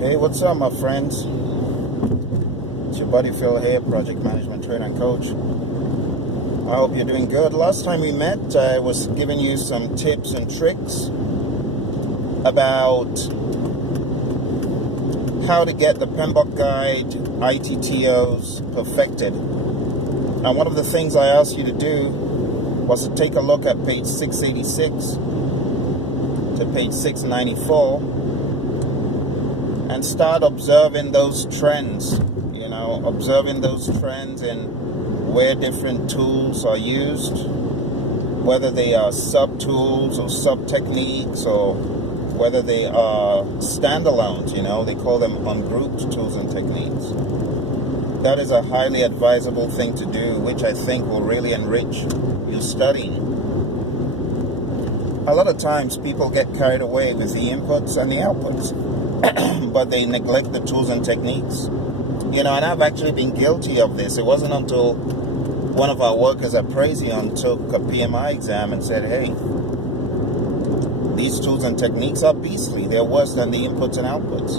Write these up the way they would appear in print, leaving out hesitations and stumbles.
Hey, what's up, my friends? It's your buddy Phil here, project management trainer and coach. I hope you're doing good. Last time we met, I was giving you some tips and tricks about how to get the PMP guide ITTOs perfected. And one of the things I asked you to do was to take a look at page 686 to page 694 and start observing those trends, observing those trends in where different tools are used, whether they are sub-tools or sub-techniques or whether they are standalones, they call them ungrouped tools and techniques. That is a highly advisable thing to do, which I think will really enrich your studying. A lot of times people get carried away with the inputs and the outputs, but they neglect the tools and techniques. And I've actually been guilty of this. It wasn't until one of our workers at Praizion took a PMI exam and said, hey, these tools and techniques are beastly. They're worse than the inputs and outputs.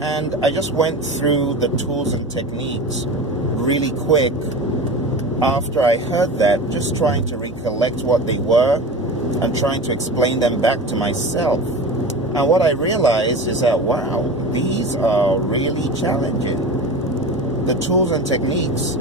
And I just went through the tools and techniques really quick after I heard that, just trying to recollect what they were and trying to explain them back to myself. And what I realized is that, wow, these are really challenging. The tools and techniques,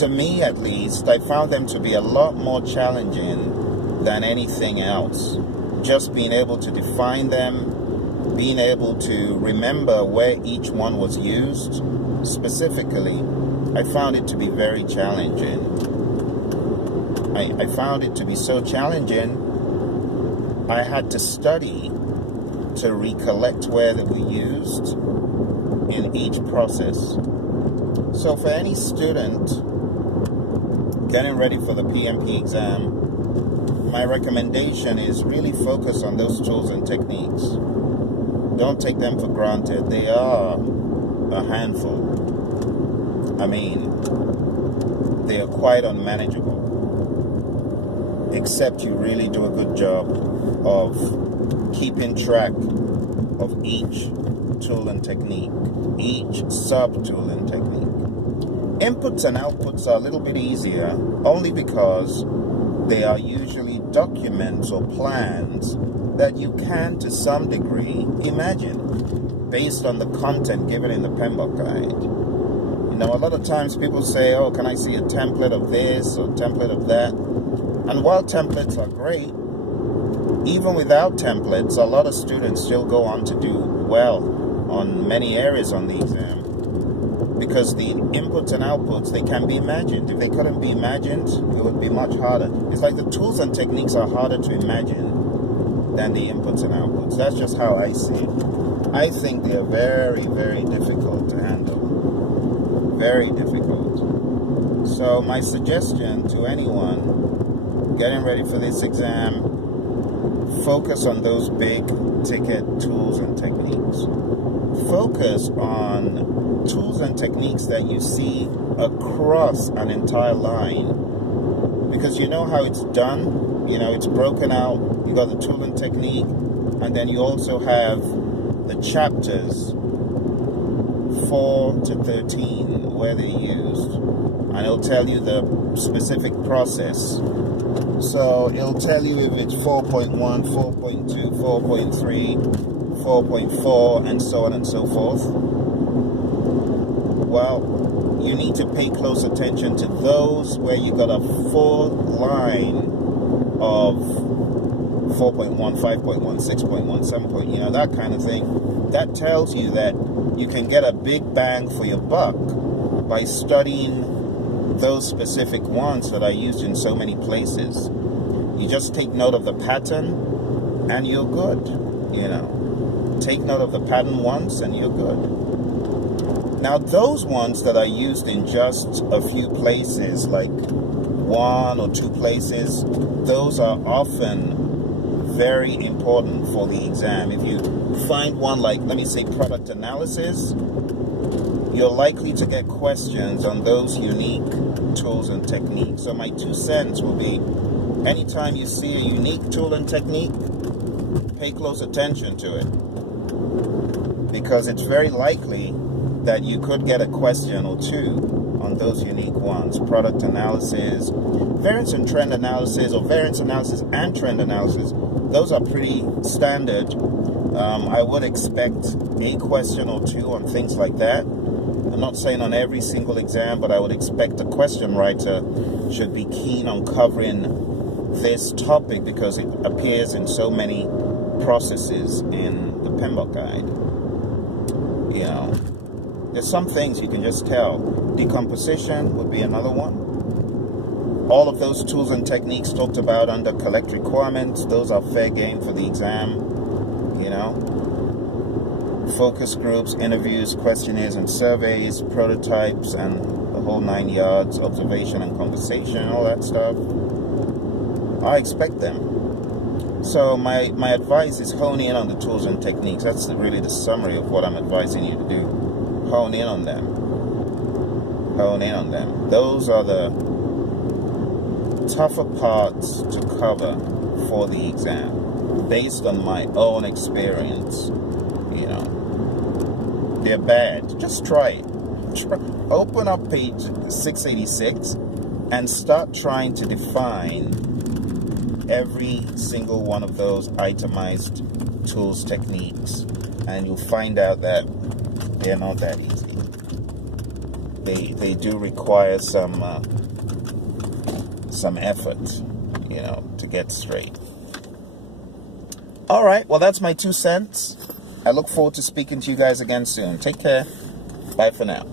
to me at least, I found them to be a lot more challenging than anything else. Just being able to define them, being able to remember where each one was used specifically, I found it to be very challenging. I found it to be so challenging, I had to study to recollect where they were used in each process. So for any student getting ready for the PMP exam, my recommendation is really focus on those tools and techniques. Don't take them for granted. They are a handful. They are quite unmanageable, except you really do a good job of keeping track of each tool and technique, each sub-tool and technique. Inputs and outputs are a little bit easier, only because they are usually documents or plans that you can, to some degree, imagine based on the content given in the PMP guide. A lot of times people say, oh, can I see a template of this or template of that? And while templates are great, even without templates, a lot of students still go on to do well on many areas on the exam, because the inputs and outputs, they can be imagined. If they couldn't be imagined, it would be much harder. It's like the tools and techniques are harder to imagine than the inputs and outputs. That's just how I see it. I think they are very, very difficult to handle. Very difficult. So my suggestion to anyone getting ready for this exam, focus on those big ticket tools and techniques. Focus on tools and techniques that you see across an entire line. Because you know how it's done. It's broken out. You got the tool and technique, and then you also have the chapters 4 to 13 where they're used, and it'll tell you the specific process. So it'll tell you if it's 4.1, 4.2, 4.3, 4.4, and so on and so forth. Well, you need to pay close attention to those where you got a full line of 4.1, 5.1, 6.1, 7. That kind of thing. That tells you that you can get a big bang for your buck by studying those specific ones that are used in so many places. You just take note of the pattern and you're good. Take note of the pattern once and you're good. Now those ones that are used in just a few places, like 1 or 2 places, those are often very important for the exam. If you find one like, let me say, product analysis, you're likely to get questions on those unique tools and techniques. So my 2 cents will be, anytime you see a unique tool and technique, pay close attention to it. because it's very likely that you could get a question or two on those unique ones. Product analysis, variance and trend analysis, or variance analysis and trend analysis. Those are pretty standard. I would expect a question or two on things like that. I'm not saying on every single exam, but I would expect the question writer should be keen on covering this topic because it appears in so many processes in the PMP guide. You know, there's some things you can just tell. Decomposition would be another one. All of those tools and techniques talked about under collect requirements, those are fair game for the exam. You know, focus groups, interviews, questionnaires and surveys, prototypes, and the whole 9 yards, observation and conversation, all that stuff. I expect them. So my advice is hone in on the tools and techniques. That's really the summary of what I'm advising you to do. Hone in on them. Hone in on them. Those are the tougher parts to cover for the exam, based on my own experience. You know, they're bad. Just try it. Open up page 686 and start trying to define every single one of those itemized tools, techniques, and you'll find out that they're not that easy. They do require some effort, you know, to get straight. All right, well, that's my 2 cents. I look forward to speaking to you guys again soon. Take care. Bye for now.